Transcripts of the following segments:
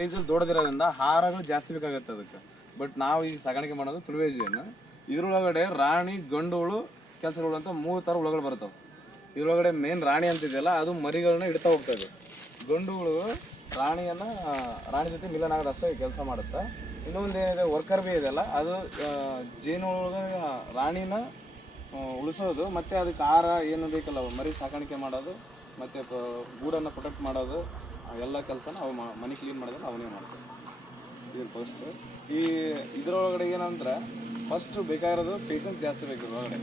ಸೈಜಲ್ಲಿ ದೊಡ್ಡದಿರೋದ್ರಿಂದ ಆಹಾರಗಳು ಜಾಸ್ತಿ ಬೇಕಾಗುತ್ತೆ ಅದಕ್ಕೆ. ಬಟ್ ನಾವು ಈಗ ಸಾಗಾಣಿಕೆ ಮಾಡೋದು ತುಳುವೇಜಿಯನ್ನು. ಇದ್ರೊಳಗಡೆ ರಾಣಿ ಗಂಡುಗಳು ಕೆಲಸಗಳು ಅಂತ 3 ಥರ ಹುಳುಗಳು ಬರ್ತಾವೆ. ಇದ್ರೊಳಗಡೆ ಮೇನ್ ರಾಣಿ ಅಂತಿದೆಯಲ್ಲ ಅದು ಮರಿಗಳನ್ನ ಇಡ್ತಾ ಹೋಗ್ತದೆ. ಗಂಡುಗಳು ರಾಣಿ ಜೊತೆ ಮಿಲನ ಆಗೋದು ಅಷ್ಟೇ ಕೆಲಸ ಮಾಡುತ್ತೆ. ಇನ್ನೊಂದು ಏನಿದೆ ವರ್ಕರ್ ಬಿ ಇದೆಯಲ್ಲ ಅದು ಜೇನು ರಾಣಿನ ಉಳಿಸೋದು ಮತ್ತು ಅದಕ್ಕೆ ಆಹಾರ ಏನು ಬೇಕಲ್ಲ ಮರಿ ಸಾಕಾಣಿಕೆ ಮಾಡೋದು ಮತ್ತು ಗೂಡನ್ನು ಪ್ರೊಟೆಕ್ಟ್ ಮಾಡೋದು ಎಲ್ಲ ಕೆಲಸನ ಅವು ಮನೆ ಕ್ಲೀನ್ ಮಾಡೋದನ್ನ ಅವನೇ ಮಾಡ್ತಾರೆ. ಇದು ಫಸ್ಟ್. ಇದರೊಳಗಡೆ ಏನಂದ್ರೆ ಫಸ್ಟ್ ಬೇಕಾಗಿರೋದು ಪೇಷನ್ಸ್ ಜಾಸ್ತಿ ಬೇಕು. ಒಳಗಡೆ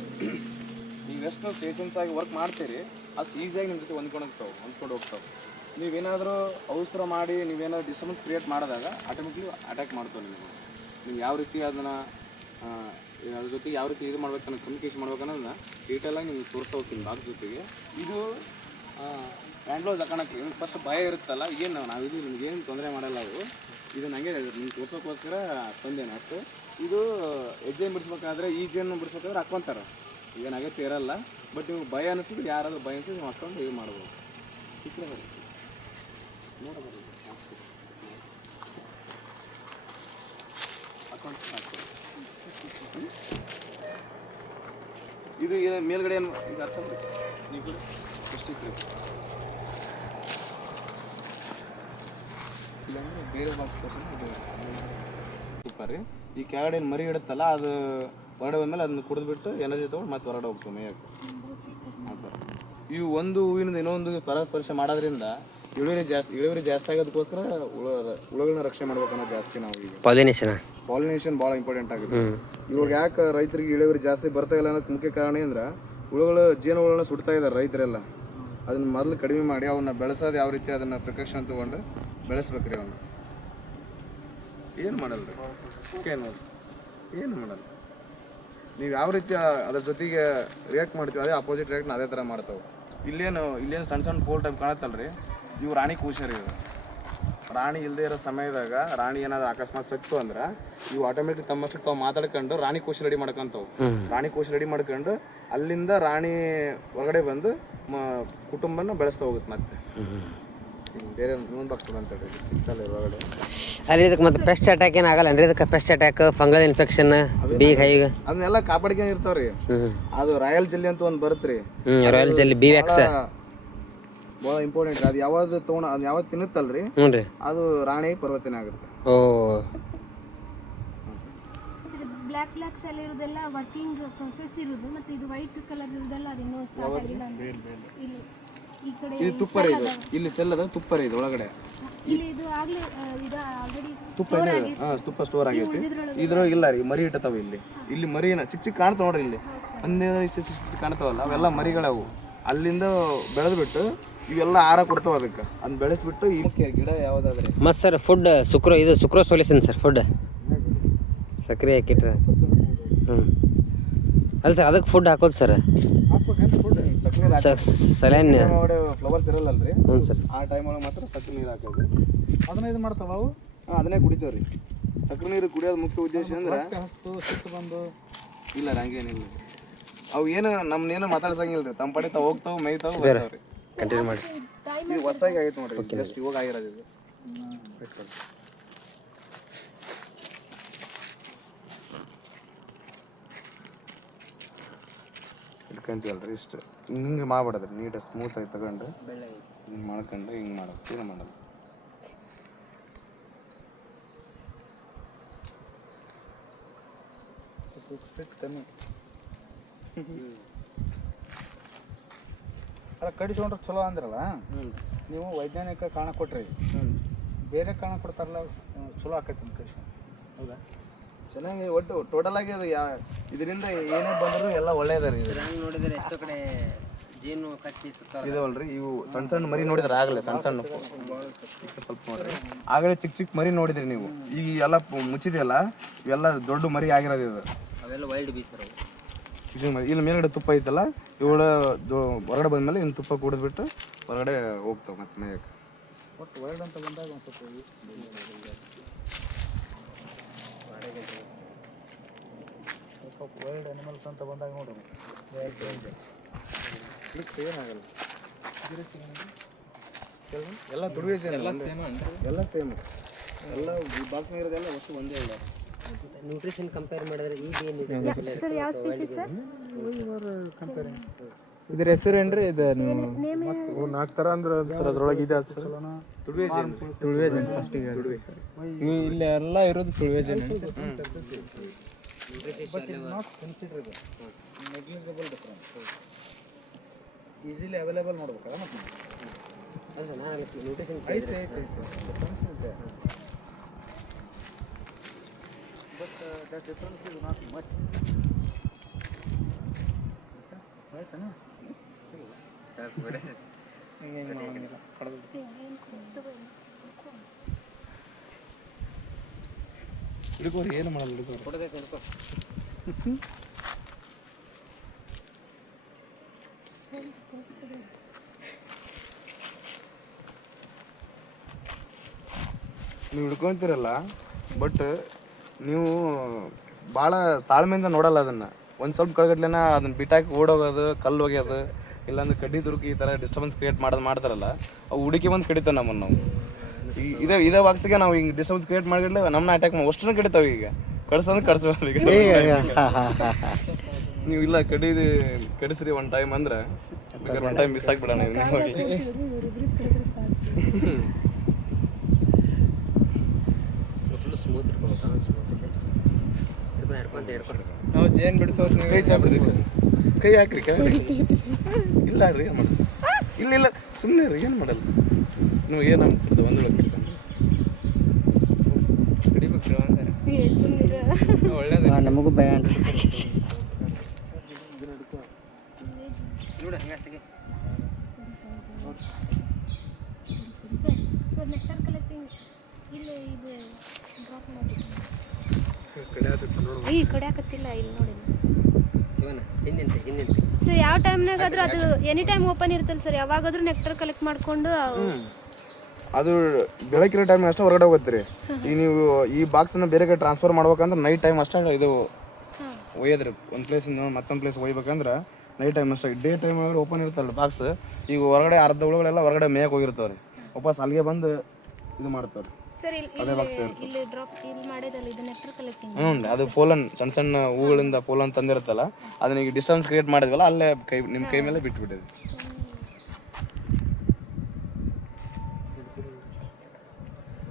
ನೀವೆಷ್ಟು ಪೇಷನ್ಸ್ ಆಗಿ ವರ್ಕ್ ಮಾಡ್ತೀರಿ ಅಷ್ಟು ಈಸಿಯಾಗಿ ನಿಮ್ಮ ಜೊತೆ ಹೊಂದ್ಕೊಂಡು ಹೋಗ್ತಾವೆ. ನೀವೇನಾದರೂ ಅವಸರ ಮಾಡಿ ನೀವೇನಾದ್ರು ಡಿಸ್ಟರ್ಬೆನ್ಸ್ ಕ್ರಿಯೇಟ್ ಮಾಡಿದಾಗ ಆಟೋಮೆಟಿಕ್ಲಿ ಅಟ್ಯಾಕ್ ಮಾಡ್ತಾವೆ ನಿಮಗೆ. ನೀವು ಯಾವ ರೀತಿ ಅದನ್ನು ಅದ್ರ ಜೊತೆಗೆ ಯಾವ ರೀತಿ ಇದು ಮಾಡ್ಬೇಕನ್ನೋ ಕಮ್ಯುನಿಕೇಷನ್ ಮಾಡ್ಬೇಕನ್ನೋದನ್ನ ಡೀಟೇಲಾಗಿ ನಿಮ್ಗೆ ತೋರಿಸ್ತಾ ಹೋಗ್ತೀನಿ. ಅದ್ರ ಜೊತೆಗೆ ಇದು ಹ್ಯಾಂಡ್ಲೋಸ್ ಹಾಕೋಣಕ್ಕೆ ನಿಮ್ಗೆ ಫಸ್ಟ್ ಭಯ ಇರುತ್ತಲ್ಲ, ಏನು ನಾವಿದು ನಿಮ್ಗೇನು ತೊಂದರೆ ಮಾಡಲ್ಲ. ಅವು ಇದು ನನಗೆ ನಿಮ್ಗೆ ತೋರ್ಸೋಕ್ಕೋಸ್ಕರ ತಂದೇನೆ ಅಷ್ಟೇ. ಇದು ಹೆಜ್ಜೆ ಬಿಡಿಸ್ಬೇಕಾದ್ರೆ ಈಜೆಯನ್ನು ಬಿಡಿಸ್ಬೇಕಾದ್ರೆ ಹಾಕ್ಕೊಂತಾರೆ, ಏನು ಅಗತ್ಯ ಇರಲ್ಲ. ಬಟ್ ನೀವು ಭಯ ಅನಿಸಿದ್ರೆ ಯಾರಾದರೂ ಭಯ ಅನಿಸಿದ್ರೆ ನೀವು ಹಾಕ್ಕೊಂಡು ಇದು ಮಾಡ್ಬೋದು. ಈ ಕಡೆ ಬರುತ್ತೆ ನೋಡಬಾರ್ದು ಹಾಕೊಂಡು ಇದು ಮೇಲ್ಗಡೆ ಏನು ಈಗ ಅರ್ಥ ನೀವು ಕೂಡ ಎಷ್ಟಿತ್ತು ಇಲ್ಲಾಂದ್ರೆ ಬೇರೆ ಸೂಪರ್ ರೀ. ಈ ಕೆಳಗಡೆ ಮರಿ ಇಡುತ್ತಲ್ಲ ಅದು ಹೊರಗಡೆ ಬಂದಮೇಲೆ ಅದನ್ನ ಕುಡಿದ್ಬಿಟ್ಟು ಎನರ್ಜಿ ತೊಗೊಂಡು ಮತ್ತೆ ಹೊರಗಡೆ ಹೋಗ್ತೀವಿ ಮೇಯಕ್ಕೆ ಆ ಥರ. ಇವು ಒಂದು ಹೂವಿನಿಂದ ಇನ್ನೊಂದು ಪರಾಸ್ಪರ್ಶ ಮಾಡೋದ್ರಿಂದ ಇಳುವರಿ ಜಾಸ್ತಿ ಆಗೋದಕ್ಕೋಸ್ಕರ ಹುಳುಗಳನ್ನ ರಕ್ಷಣೆ ಮಾಡ್ಬೇಕನ್ನೋ ಜಾಸ್ತಿ ನಾವು ಈಗ ಪಾಲಿನೇಷನ್ ಭಾಳ ಇಂಪಾರ್ಟೆಂಟ್ ಆಗುತ್ತೆ. ಇವಾಗ ಯಾಕೆ ರೈತರಿಗೆ ಇಳುವರಿ ಜಾಸ್ತಿ ಬರ್ತಾ ಇಲ್ಲ ಅನ್ನೋದು ಮುಖ್ಯ ಕಾರಣ ಅಂದ್ರೆ ಜೇನುಗಳನ್ನ ಸುಡ್ತಾ ಇದ್ದಾರೆ ರೈತರೆಲ್ಲ. ಅದನ್ನ ಮೊದಲು ಕಡಿಮೆ ಮಾಡಿ ಅವನ್ನ ಬೆಳೆಸೋದು ಯಾವ ರೀತಿ ಅದನ್ನು ಪ್ರಿಕಾಷನ್ ತೊಗೊಂಡು ಬೆಳೆಸ್ಬೇಕ್ರಿ. ಅವನ್ನ ಏನು ಮಾಡಲ್ಲ ರೀ ಏನು ಮಾಡಲ್ಲ. ನೀವು ಯಾವ ರೀತಿ ಅದ್ರ ಜೊತೆಗೆ ರಿಯಾಕ್ಟ್ ಮಾಡ್ತೀವಿ ಅದೇ ಅಪೋಸಿಟ್ ರಿಯಾಕ್ಟ್ನ ಅದೇ ಥರ ಮಾಡ್ತಾವೆ. ಇಲ್ಲೇನು ಸಣ್ಣ ಪೋಲ್ ಟೈಪ್ ಕಾಣತ್ತಲ್ಲ ರೀ, ಇವು ರಾಣಿ ಕೂಶರಿ. ಇದು ರಾಣಿ ಇಲ್ಲದೆ ಇರೋ ಸಮಯದಾಗ ರಾಣಿ ಏನಾದ್ರು ಅಕಸ್ಮಾತ್ ಸತ್ತು ಅಂದ್ರೆ ಇವು ಆಟೋಮೆಟಿಕ್ ತಮ್ಮಷ್ಟು ತಾವು ಮಾತಾಡ್ಕೊಂಡು ರಾಣಿ ಕೋಶ ರೆಡಿ ಮಾಡ್ಕೊಂತಾವು. ರಾಣಿ ಕೋಶ ರೆಡಿ ಮಾಡ್ಕೊಂಡು ಅಲ್ಲಿಂದ ರಾಣಿ ಹೊರಗಡೆ ಬಂದು ಕುಟುಂಬನ ಬೆಳೆಸ್ತಾ ಹೋಗುತ್ತೆ. ಮತ್ತೆ ಬೇರೆ ಇನ್ನೊಂದು ಬಾಕ್ಸ್ ಅಂತ ಹೇಳಿ ಸಿಗ್ತಲ್ಲ ಹೊರಗಡೆ. ಅಲ್ಲಿ ಇದಕ್ಕೆ ಮತ್ತೆ ಪೆಸ್ಟ್ ಅಟ್ಯಾಕ್ ಏನು ಆಗಲ್ಲ ಅಂದ್ರೆ ಇದಕ್ಕೆ ಪೆಸ್ಟ್ ಅಟ್ಯಾಕ್ ಫಂಗಲ್ ಇನ್ಫೆಕ್ಷನ್ ಬೀಗ್ ಹೈಗ ಅದನ್ನೆಲ್ಲ ಕಾಪಾಡ್ಕೊಂಡು ಇರ್ತಾವ್ರಿ. ಅದು ರಾಯಲ್ ಜೆಲ್ಲಿ ಅಂತ ಒಂದು ಬರುತ್ತೆ ರೀ, ರಾಯಲ್ ಜೆಲ್ಲಿ ಬಿವ್ಯಾಕ್ಸ್ ಭಾಳ ಇಂಪಾರ್ಟೆಂಟ್. ಅದು ಯಾವ್ದು ತೊಗೊಂಡು ಅದು ಯಾವತ್ತು ತಿನ್ನುತ್ತಲ್ರಿ ಅದು ರಾಣಿ ಪರಿವರ್ತನೆ ಆಗುತ್ತೆ. ಓ ಬ್ಲ್ಯಾಕ್ ಸೆಲ್ ಇರೋದೆಲ್ಲ ವರ್ಕಿಂಗ್ ಪ್ರೊಸೆಸ್ ಇರೋದು, ಮತ್ತೆ ಇದು ವೈಟ್ ಕಲರ್ ಇರೋದೆಲ್ಲ ಅದು ಇನ್ನೂ ಸ್ಟಾರ್ಟ್ ಆಗಿಲ್ಲ. ಇಲ್ಲಿ ಈ ಕಡೆ ಇದು ತುಪ್ಪರಿ, ಇದು ಇಲ್ಲಿ ಸೆಲ್ ಅದ ತುಪ್ಪರಿ, ಇದು ಒಳಗಡೆ ಇಲ್ಲಿ ಇದು ಆಗ್ಲಿ ಇದು ಆಲ್ರೆಡಿ ತುಪ್ಪ ತುಪ್ಪ ಸ್ಟೋರ್ ಆಗೈತಿ. ಇದ್ರೊಳಗೆ ಇಲ್ಲ ರೀ ಮರಿ ಇಟ್ಟತಾವ. ಇಲ್ಲಿ ಮರಿನ ಚಿಕ್ಕ ಕಾಣ್ತಾವ ನೋಡ್ರಿ, ಇಲ್ಲಿ ಒಂದೇ ಇಷ್ಟು ಕಾಣ್ತಾವಲ್ಲ ಅವೆಲ್ಲ ಮರಿಗಳವು. ಅಲ್ಲಿಂದ ಬೆಳೆದ್ಬಿಟ್ಟು ಇವೆಲ್ಲ ಆಹಾರ ಕೊಡ್ತಾವ ಅದಕ್ಕೆ. ಅದನ್ನ ಬೆಳೆಸ್ಬಿಟ್ಟು ಈ ಗಿಡ ಯಾವುದಾದ್ರೆ ಮತ್ತು sir food sucrose solution sir food ಸಕ್ಕರೆ ಹಾಕಿಟ್ರೆ ಅಲ್ಲ ಸರ್ ಅದಕ್ಕೆ ಫುಡ್ ಹಾಕೋದು ಸರ್ ಸಲೈನ್ ಫ್ಲವರ್ಸ್ ಇರಲ್ಲಲ್ರಿ. ಹ್ಞೂ ಸರ್ ಆ ಟೈಮ್ ಒಳಗೆ ಮಾತ್ರ ಸಕ್ಕರೆ ನೀರು ಹಾಕೋದು. ಅದನ್ನ ಇದು ಮಾಡ್ತಾವ ಅವು. ಅದನ್ನೇ ಕುಡಿತಾವ ರೀ. ಸಕ್ಕರೆ ನೀರು ಕುಡಿಯೋದು ಮುಖ್ಯ ಉದ್ದೇಶ ಅಂದ್ರೆ ಸಿಟ್ಟು ಬಂದು ಇಲ್ಲ ಹಂಗೇನಿಲ್ಲ. ಅವು ಏನು ನಮ್ಮನ್ನೇನು ಮಾತಾಡ್ಸಂಗಿಲ್ಲ ರೀ, ತಮ್ಮ ಪಡಿ ತಾವು ಹೋಗ್ತಾವೆ ಮೇಯ್ತಾವೆ ಬರ್ತಾವ್ರಿ. ಕಂಟಿನ್ಯೂ ಮಾಡಿ. ಇದು ಹೊಸಾಗಿ ಆಗೈತೆ ನೋಡ್ರಿ, ಜಸ್ಟ್ ಇವಾಗ ಆಗಿರೋದು ಇದು. ಇಟ್ಕೊಂತೀವಲ್ರಿ ಇಷ್ಟು ಹಿಂಗೆ ಮಾಡ್ಬಿಡೋದ್ರಿ ನೀಟಾಗಿ ಸ್ಮೂತಾಗಿ ತಗೊಂಡು ಹಿಂಗೆ ಮಾಡ್ಕೊಂಡು ಹಿಂಗೆ ಮಾಡೋದು. ಏನು ಮಾಡೋದು ಕಮ್ಮಿ ಅಲ್ಲ ಕಡಿಸ್ಕೊಂಡ್ರೆ ಚಲೋ ಅಂದ್ರಲ್ಲ ನೀವು. ವೈಜ್ಞಾನಿಕ ಕಾರಣ ಕೊಟ್ರಿ, ಬೇರೆ ಕಾರಣ ಕೊಡ್ತಾರಲ್ಲ ಚಲೋ ಆಕೈತಿ ಕಡಿಸ್ಕೊಂಡು. ಹೌದಾ ಚೆನ್ನಾಗಿ ಒಟ್ಟು ಟೋಟಲ್ ಆಗಿ ಅದು ಇದರಿಂದ ಏನೇ ಬಂದರೂ ಎಲ್ಲ ಒಳ್ಳೇದ ರೀ. ನೋಡಿದ್ರೆ ಎಷ್ಟೋ ಕಡೆ ಜೇನು ಕಟ್ಟಿ ಇದಾವಲ್ರಿ ಇವು ಸಣ್ಣ ಮರಿ ನೋಡಿದ್ರೆ ಆಗಲ್ಲ. ಸಣ್ಣ ಸ್ವಲ್ಪ ನೋಡ್ರಿ ಆಗಲೇ ಚಿಕ್ಕ ಮರಿ ನೋಡಿದ್ರಿ ನೀವು. ಈಗ ಎಲ್ಲ ಮುಚ್ಚಿದೆಯಲ್ಲ ಇವೆಲ್ಲ ದೊಡ್ಡ ಮರಿ ಆಗಿರೋದು. ಇದು ಅವೆಲ್ಲ ವೈಲ್ಡ್ ಬೀಸ್ ಸರ್. ಇದು ಮರಿ ಇಲ್ಲಿ ಮೇಲ್ಗಡೆ ತುಪ್ಪ ಐತಲ್ಲ ಇವಳ ಹೊರಗಡೆ ಬಂದಮೇಲೆ ಇನ್ನು ತುಪ್ಪ ಕುಡಿದ್ಬಿಟ್ಟು ಹೊರಗಡೆ ಹೋಗ್ತಾವೆ ಮತ್ತೆ ಮೇಯಕ್ಕೆ. ಒಟ್ಟು ವೈಲ್ಡ್ ಅಂತ ಬಂದಾಗ ಒಂದು ಸ್ವಲ್ಪ ವೈಲ್ಡ್ ಅನಿಮಲ್ಸ್ ಅಂತ ಬಂದಾಗ ನೋಡ್ರಿ ಏನಾಗಲ್ಲ. ಎಲ್ಲ ತುಡುವೆ ಸೇಮ್, ಎಲ್ಲ ಸೇಮ್. ಎಲ್ಲ ಬಾಕ್ಸ್ನಾಗ ಇರೋದೆಲ್ಲ ವಸ್ತು ಒಂದೇ ಇಲ್ಲ. ನ್ಯೂಟ್ರಿಷನ್ ಕಂಪೇರ್ ಮಾಡಿದ್ರೆ ಈಗ ಏನು ಸರ್ ಯಾವ ಸ್ಪೀಸೀಸ್ ಸರ್? ಇದ್ರ ಹೆಸರು ಏನ್ರಿ? ಇದು ನೀವು ನೇಮ್ 4 ಥರ ಅಂದ್ರೆ ಸರ್ ಅದ್ರೊಳಗೆ ಇದೆ ಅದು ಸರ್ ತುಳುವೆ ಜೇನು. ತುಳುವೆ ಜೇನು ಫಸ್ಟಿಗೆ ಸರ್. ಇಲ್ಲಿ ಎಲ್ಲ ಇರೋದು ತುಳುವೆ ಜೇನು. ಈಸಿಲಿ ಅವೈಲೇಬಲ್ ಮಾಡ್ಬೇಕಲ್ಲ ಮತ್ತೆ ನ್ಯೂಟ್ರಿಷನ್ ಐತೆ ಡಿಫ್ರೆನ್ಸ್ ಇದೆ. But that difference is not much. ಆಯ್ತಾನ ಹುಡುಗರು ಏನು ಮಾಡಲ್ಲ ಹುಡುಗರು. ನೀವು ಹಿಡ್ಕೊಂತೀರಲ್ಲ, ಬಟ್ ನೀವು ಭಾಳ ತಾಳ್ಮೆಯಿಂದ ನೋಡಲ್ಲ ಅದನ್ನು. ಒಂದು ಸ್ವಲ್ಪ ಕೆಳಗಡ್ಲೆನ ಅದನ್ನ ಬಿಟ್ಟಾಕಿ ಓಡೋಗೋದು, ಕಲ್ಲು ಒಗೆಯೋದು, ಇಲ್ಲಾಂದ್ರೆ ಕಡ್ಡಿ ತುರುಕಿ ಈ ಥರ ಡಿಸ್ಟರ್ಬೆನ್ಸ್ ಕ್ರಿಯೇಟ್ ಮಾಡ್ತಾರಲ್ಲ, ಅವು ಹುಡುಕಿ ಬಂದು ಕಡಿತಾವೆ ನಮ್ಮನ್ನು. ನಾವು ಇದೇ ಬಾಕ್ಸಿಗೆ ನಾವು ಹಿಂಗೆ ಡಿಸ್ಟರ್ಬೆನ್ಸ್ ಕ್ರಿಯೇಟ್ ಮಾಡಿದ್ರೆ ನಮ್ಮನ್ನ ಅಟ್ಯಾಕ್ ಮಾಡಿ ಅಷ್ಟನ್ನು ಕಡಿತಾವೆ. ಈಗ ಕಡಿಸೋದು ಕಡಿಸ್ಬೇಕು. ನೀವು ಇಲ್ಲ ಕಡಿಸ್ರಿ ಒನ್ ಟೈಮ್ ಅಂದ್ರೆ ಒನ್ ಟೈಮ್ ಮಿಸ್ ಆಗಿಬಿಡೋಣ. ಫುಲ್ ಸ್ಮೂತ್ ಇಟ್ಕೊಬೇಕು. ನಾವು ಜೇನು ಬಿಡಿಸೋರು ನೀವು ಕೈ ಚಾಪ್ರಿ, ಕೈ ಹಾಕ್ರಿ ಕೆಳಗಡೆ. ಇಲ್ಲ ರೀ ಏನು ಮಾಡೋದು? ಇಲ್ಲ ಸುಮ್ಮನೆ ರೀ, ಏನು ಮಾಡಲ್ಲ. ನೀವು ಏನು ಅನ್ಬಿಡ್ದು ಒಂದೊಳಗೆ ಕಡಿಬೇಕು ರೀ ಅಂತಾರೆ ಒಳ್ಳೇದು. ನಮಗೂ ಭಯ ಸರ್ ನೆಕ್ಟರ್ ಕಲೆಕ್ಟಿಂಗ್ ಇಲ್ಲಿ ಇದು ಡ್ರಾಪ್ ಮಾಡಿ ಈ ಕಡೆ ಹಾಕತ್ತಿಲ್ಲ ಇಲ್ಲಿ ನೋಡಿ ಸರ್. ಯಾವ ಟೈಮ್ನಾಗಾದ್ರೂ ಅದು ಎನಿ ಟೈಮ್ ಓಪನ್ ಇರ್ತಲ್ಲ ಸರ್, ಯಾವಾಗಾದ್ರೂ ನೆಕ್ಟರ್ ಕಲೆಕ್ಟ್ ಮಾಡ್ಕೊಂಡು ಅದು ಬೆಳಕಿರೋ ಟೈಮ್ ಅಷ್ಟೇ ಹೊರಗಡೆ ಹೋಗುತ್ತೆ. ಈಗ ನೀವು ಈ ಬಾಕ್ಸನ್ನ ಬೇರೆ ಕಡೆ ಟ್ರಾನ್ಸ್ಫರ್ ಮಾಡ್ಬೇಕಂದ್ರೆ ನೈಟ್ ಟೈಮ್ ಅಷ್ಟೇ ಇದು ಒಯ್ಯೋದ್ರಿ. ಒಂದು ಪ್ಲೇಸಿಂದ ಮತ್ತೊಂದು ಪ್ಲೇಸ್ ಒಯ್ಬೇಕಂದ್ರೆ ನೈಟ್ ಟೈಮ್ ಅಷ್ಟೇ. ಡೇ ಟೈಮ್ ಓಪನ್ ಇರ್ತಲ್ಲ ಬಾಕ್ಸ್, ಈಗ ಹೊರಗಡೆ ಅರ್ಧ ಹುಳುಗಳೆಲ್ಲ ಹೊರಗಡೆ ಮೇಯಕ್ಕೆ ಹೋಗಿರ್ತಾವೆ ರೀ. ವಾಪಸ್ ಅಲ್ಲಿಗೆ ಬಂದು ಇದು ಮಾಡ್ತಾರೆ. ಸರ್ ಇಲ್ಲಿ ಡ್ರಾಪ್ ಇಲ್ಲಿ ಮಾಡಿದಲ್ಲ ಇದು ನೆಕ್ಟರ್ ಕಲೆಕ್ಟಿಂಗ್. ಅದು ಪೋಲನ್ ಸಣ್ಣ ಸಣ್ಣ ಹೂಗಳಿಂದ ಪೋಲನ್ ತಂದಿರುತ್ತಲ್ಲ, ಅದನ್ನ ಈಗ ಡಿಸ್ಟೆನ್ಸ್ ಕ್ರಿಯೇಟ್ ಮಾಡಿದ್ವಲ್ಲ, ಅಲ್ಲೇ ನಿಮ್ಮ ಕೈ ಮೇಲೆ ಬಿಟ್ಬಿಟ್ಟಿದೆ.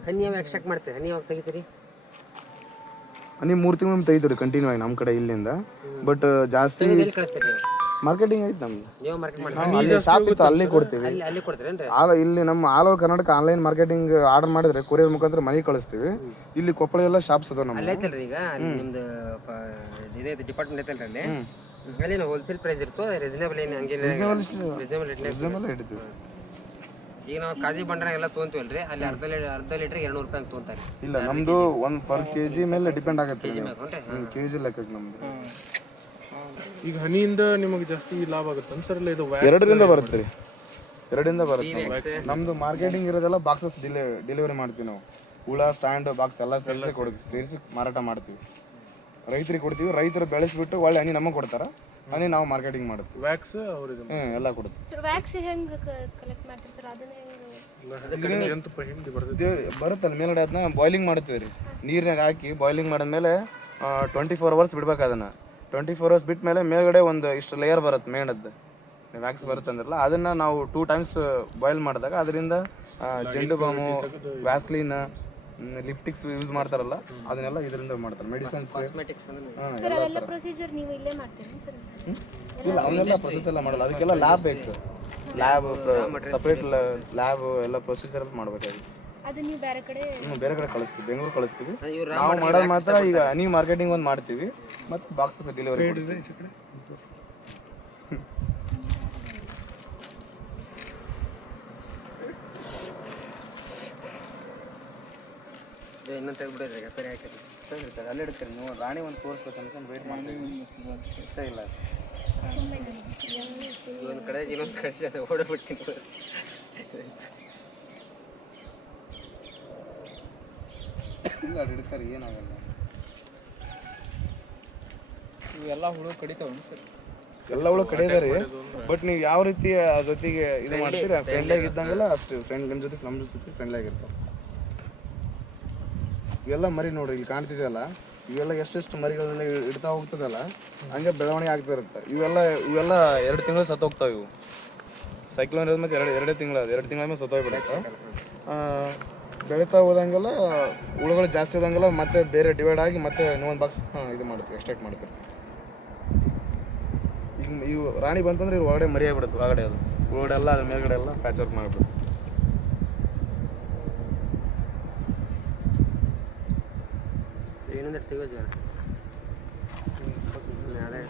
ಹನಿ ಯಾವ ಎಕ್ಸ್ಟ್ರಾಕ್ಟ್ ಮಾಡ್ತೀರಿ? ಹನಿ ಯಾವಾಗ ತೆಗಿತೀರಿ? ನೀವು 3 ತಿಂಗಳು ತೆಗಿತೀವಿ ಕಂಟಿನ್ಯೂ ಆಗಿ ನಮ್ಮ ಕಡೆ ಇಲ್ಲಿಂದ. ಬಟ್ ಜಾಸ್ತಿ ಎಲ್ಲಿ ಕಳಿಸ್ತೀರಿ ನೀವು? ಮಾರ್ಕೆಟಿಂಗ್ ಐತೆ ನಮ್ದು. ನೀವು ಮಾರ್ಕೆಟ್ ಮಾಡಿ ಅಲ್ಲಿ ಶಾಪ್ ಇತ್ತು, ಅಲ್ಲಿ ಕೊಡ್ತೀವಿ. ಅಲ್ಲಿ ಕೊಡ್ತೀರೇನ್ರಿ? ಇಲ್ಲಿ ನಮ್ಮ all over Karnataka online marketing order ಮಾಡಿದ್ರೆ ಕೊರಿಯರ್ ಮುಖಾಂತರ ಮನೆಗೆ ಕಳಿಸ್ತೀವಿ. ಇಲ್ಲಿ ಕೊಪ್ಪಳ ಎಲ್ಲ ಶಾಪ್ಸ್ ಅದಾವ ನಮ್ಮ. ಅಲ್ಲಿ ಐತಲ್ರಿ ಈಗ ನಿಮ್ದು ಇದೇ ಡಿಪಾರ್ಟ್ಮೆಂಟ್ ಐತಲ್ರಿ ಅಲ್ಲಿ ಅಲ್ಲಿ ಹೋಲ್ಸೇಲ್ ಪ್ರೈಸ್ ಇರ್ತೋ ರೀಸನೇಬಲ್ ಏನು ಹಂಗಿಲ್ಲ ರೀಸನೇಬಲ್ ಹಿಡಿತೀವಿ. ಈಗ ನಾವು ಕಾಜಿ ಬಂಡ್ರ ಎಲ್ಲ ತೊಗೊಂತೀವಲ್ರಿ, ಅಲ್ಲಿ ಅರ್ಧ ಲೀಟ್ರಿಗೆ 200 ರೂಪಾಯಿ ತೊಗೊಂತಾರೆ. ಇಲ್ಲ ನಮ್ದು 1 per kg ಮೇಲೆ ಡಿಪೆಂಡ್ ಆಗುತ್ತೆ. ಕೆಜಿ ಲೆಕ್ಕಕ್ಕೆ ನಮ್ದು. ಈಗ ಹನಿಯಿಂದ ನಿಮಗೆ ಜಾಸ್ತಿ ಲಾಭ ಆಗುತ್ತೆ ಸರ್? ಇಲ್ಲ ಇದು 2ರಿಂದ ಬರುತ್ತೆ ರೀ, 2ರಿಂದ ಬರುತ್ತೆ. ನಮ್ದು ಮಾರ್ಕೆಟಿಂಗ್ ಇರೋದೆಲ್ಲ ಬಾಕ್ಸಸ್ ಡೆಲಿವರಿ ಮಾಡ್ತೀವಿ ನಾವು. ಹುಳ ಸ್ಟ್ಯಾಂಡ್ ಬಾಕ್ಸ್ ಎಲ್ಲ ಸೇರಿಸಿ ಮಾರಾಟ ಮಾಡ್ತೀವಿ. ರೈತರಿಗೆ ಕೊಡ್ತೀವಿ, ರೈತರು ಬೆಳೆಸ್ಬಿಟ್ಟು ಒಳ್ಳೆ ಹನಿ ನಮಗೆ ಕೊಡ್ತಾರೆ. ಹನಿ ನಾವು ಮಾರ್ಕೆಟಿಂಗ್ ಮಾಡ್ತೀವಿ. ವ್ಯಾಕ್ಸ್ ಅವ್ರಿಗೆ ಎಲ್ಲ ಕೊಡ್ತೀವಿ. ಸರ್ ವ್ಯಾಕ್ಸ್ ಹೆಂಗೆ ಕಲೆಕ್ಟ್ ಮಾಡ್ತಿರ್ತಾರೆ? ಅದನ್ನ ಹೆಂಗೆ ಬರುತ್ತಲ್ಲ ಮೇಲ್ಗಡೆ, ಅದನ್ನ ಬಾಯ್ಲಿಂಗ್ ಮಾಡ್ತೀವಿ ರೀ. ನೀರಿನಾಗ ಹಾಕಿ ಬಾಯ್ಲಿಂಗ್ ಮಾಡಿದ್ಮೇಲೆ 24 hours ಬಿಡ್ಬೇಕು. ಅದನ್ನು 24 hours ಬಿಟ್ಟ ಮೇಲೆ ಮೇಲ್ಗಡೆ ಒಂದು ಇಷ್ಟು ಲೇಯರ್ ಬರುತ್ತೆ ಮೇಣದ್ದು ವ್ಯಾಕ್ಸ್ ಬರುತ್ತೆ ಅಂದ್ರಲ್ಲ, ಅದನ್ನು ನಾವು 2 times ಬಾಯ್ಲ್ ಮಾಡಿದಾಗ ಅದರಿಂದ ಜೆಂಡು ಬಾಮು, ವ್ಯಾಸ್ಲಿನ್, ಲಿಫ್ಟಿಕ್ಸ್ ಯೂಸ್ ಮಾಡ್ತಾರಲ್ಲ, ಅದನ್ನೆಲ್ಲ ಇದರಿಂದ ಮಾಡ್ತಾರೆ. ಮೆಡಿಸಿನ್ಸ್ ಸರ್ ಅದೆಲ್ಲ ಪ್ರೊಸೀಜರ್ ನೀವು ಇಲ್ಲೇ ಮಾಡ್ತೀರಿ ಸರ್? ಇಲ್ಲ, ಅವನ್ನೆಲ್ಲ ಪ್ರೊಸೆಸ್ ಎಲ್ಲ ಮಾಡಲ್ಲ. ಅದಕ್ಕೆಲ್ಲ ಲ್ಯಾಬ್ ಬೇಕು. ಲ್ಯಾಬ್ ಸಪ್ರೇಟ್ ಲ್ಯಾಬ್ ಎಲ್ಲ ಪ್ರೊಸೀಜರ್ ಮಾಡಬೇಕಾಗುತ್ತೆ. ಅದು ನೀವು ಬೇರೆ ಕಡೆ ಕಳಿಸ್ತೀವಿ, ಬೆಂಗಳೂರು ಕಳಿಸ್ತೀವಿ. ನಾವು ಮಾಡೋದು ಮಾತ್ರ ಈಗ ನೀವು ಮಾರ್ಕೆಟಿಂಗ್ ಒಂದು ಮಾಡ್ತೀವಿ, ಮತ್ತು ಬಾಕ್ಸಸ್ ಡೆಲಿವರಿ. ಇನ್ನೊಂದು ತೆಗೆದ್ಬಿಡೋದ್ರಿ ಕರಿ ಹಾಕಿರಿ ಅಲ್ಲಿ ಇಡ್ತೀರಿ ನೀವು. ರಾಣಿ ಒಂದು ತೋರಿಸ್ಬೇಕು ಅನ್ಕೊಂಡು ವೇಟ್ ಮಾಡ್ತೀವಿ, ಸಿಗ್ತಾ ಇಲ್ಲ. ಒಂದು ಕಡೆ ಇನ್ನೊಂದು ಕಡೆ ಓಡಬಿಡ್ತೀನಿ. ಇಲ್ಲ ಅದು ಹಿಡ್ತಾರೆ, ಏನಾಗಲ್ಲ. ಇವೆಲ್ಲ ಹುಳು ಕಡಿತಾವ ಸರ್? ಎಲ್ಲ ಹುಳು ಕಡಿಯೋದಾರಿ. ಬಟ್ ನೀವು ಯಾವ ರೀತಿ ಜೊತೆಗೆ ಇದು ಮಾಡ್ತೀರಿ, ಫ್ರೆಂಡ್ಲಿ ಆಗಿದ್ದಂಗೆಲ್ಲ ಅಷ್ಟು ಫ್ರೆಂಡ್ ನಮ್ಮ ಜೊತೆ ಫ್ರೆಂಡ್ಲಿ ಆಗಿರ್ತಾವೆ. ಇವೆಲ್ಲ ಮರಿ ನೋಡ್ರಿ ಇಲ್ಲಿ ಕಾಣ್ತಿದೆಯಲ್ಲ, ಇವೆಲ್ಲ ಎಷ್ಟೆಷ್ಟು ಮರಿಗಳನ್ನ ಇಡ್ತಾ ಹೋಗ್ತದಲ್ಲ ಹಂಗೆ ಬೆಳವಣಿಗೆ ಆಗ್ತಾ ಇರುತ್ತೆ. ಇವೆಲ್ಲ 2 ತಿಂಗಳು ಸತ್ತೋಗ್ತಾವೆ. ಇವು ಸೈಕ್ಲೋನ್ ಇರೋದು ಮತ್ತೆ 2 ತಿಂಗಳಾದ್ಮೇಲೆ ಸತ್ತೋಗ್ಬಿಡುತ್ತೆ. ಬೆಳೀತಾ ಹೋದಂಗೆಲ್ಲ ಹುಳುಗಳು ಜಾಸ್ತಿ ಹೋದಂಗೆಲ್ಲ ಮತ್ತೆ ಬೇರೆ ಡಿವೈಡ್ ಆಗಿ ಮತ್ತೆ ಇನ್ನೊಂದು ಬಾಕ್ಸ್ ಇದು ಮಾಡ್ತೀವಿ, ಎಕ್ಸ್ಟ್ರಾಕ್ಟ್ ಮಾಡ್ತೀವಿ. ಈಗ ಇವು ರಾಣಿ ಬಂತಂದ್ರೆ ಇವು ಹೊರಗಡೆ ಮರಿ ಆಗಿಬಿಡುತ್ತೆ. ಹೊರಗಡೆ ಅದು ಒಳಗಡೆ ಎಲ್ಲ ಅದ್ರ ಮೇಲ್ಗಡೆ ಎಲ್ಲ ಪ್ಯಾಚ್ ವರ್ಕ್ ಮಾಡಿಬಿಡುತ್ತೆ. ಏನಂದ್ರೆ ತೆಗೋದು ಅದೇ